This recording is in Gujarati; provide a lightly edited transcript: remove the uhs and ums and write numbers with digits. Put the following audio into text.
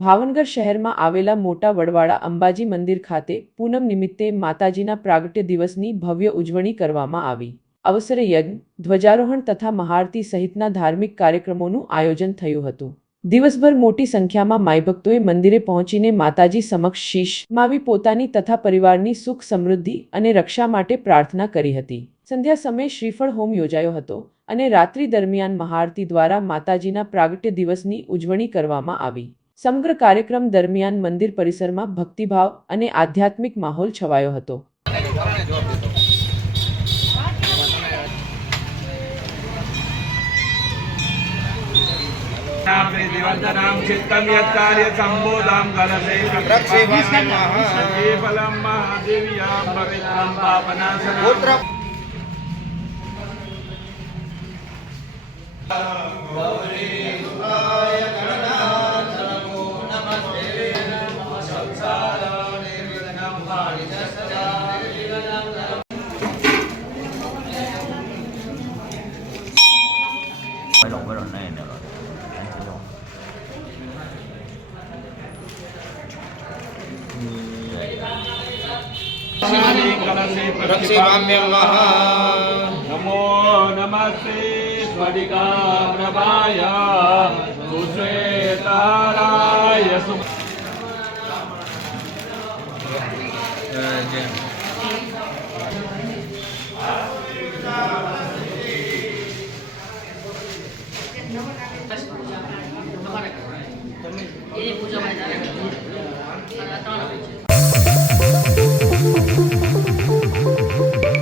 ભાવનગર શહેરમાં આવેલા મોટા વડવાળા અંબાજી મંદિર ખાતે પૂનમ નિમિત્તે માતાજીના પ્રાગટ્ય દિવસની ભવ્ય ઉજવણી કરવામાં આવી। અવસરે યજ્ઞ, ધ્વજારોહણ તથા મહાઆરતી સહિતના ધાર્મિક કાર્યક્રમોનું આયોજન થયું હતું। દિવસભર મોટી સંખ્યામાં માઈભક્તોએ મંદિરે પહોંચીને માતાજી સમક્ષ શીશ નમાવી પોતાની તથા પરિવારની સુખ સમૃદ્ધિ અને રક્ષા માટે પ્રાર્થના કરી હતી। સંધ્યા સમયે શ્રીફળ હોમ યોજાયો હતો અને રાત્રિ દરમિયાન મહાઆરતી દ્વારા માતાજીના પ્રાગટ્ય દિવસની ઉજવણી કરવામાં આવી। સમગ્ર કાર્યક્રમ દરમિયાન મંદિર પરિસરમાં ભક્તિભાવ અને આધ્યાત્મિક માહોલ છવાયો હતો। नमो नमस्ते स्वधिका प्रभाय सुश्वेताराय